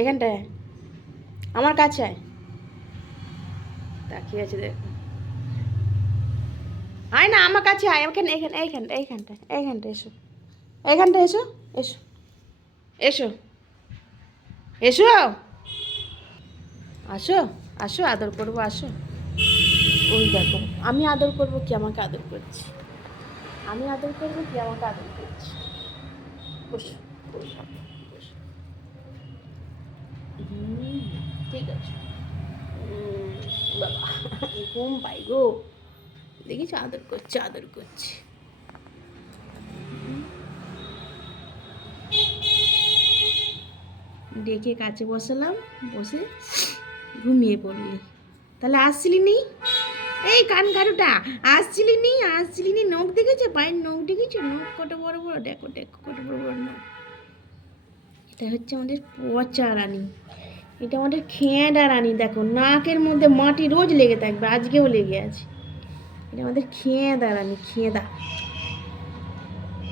এখানটায় আমার কাছে আয়, তাকিয়ে আছে দেখ। আয় না আমার কাছে আয়, এখানে এখানে এইখানটা এসো, এইখানটা এসো, এসো এসো এসো, আসো আসো, আদর করবো, আসো। ওই দেখো, আমি আদর করবো কি আমাকে আদর করছি, আমি আদর করবো কি আমাকে আদর করছি। বসো বসো বসো। ঠিক আছে। বাবা ঘুম পাই গো, দেখিস আদর করছে আদর করছে। ডেকে কাছে বসালাম, বসে ঘুমিয়ে পড়লি। তাহলে আসছিলি নি? এই কান কারুটা, আসছিলি নি, নখ দেখেছো, পায়ের নখ দেখেছো, নখ কত বড় বড়, দেখো দেখো কত বড় বড় নখ। এটা হচ্ছে আমাদের পচা রানী, এটা আমাদের খেঁদা রানী। দেখো নাকের মধ্যে মাটি রোজ লেগে থাকবে, আজকেও লেগে আছে। এটা আমাদের খেঁদা রানী, খেঁদা।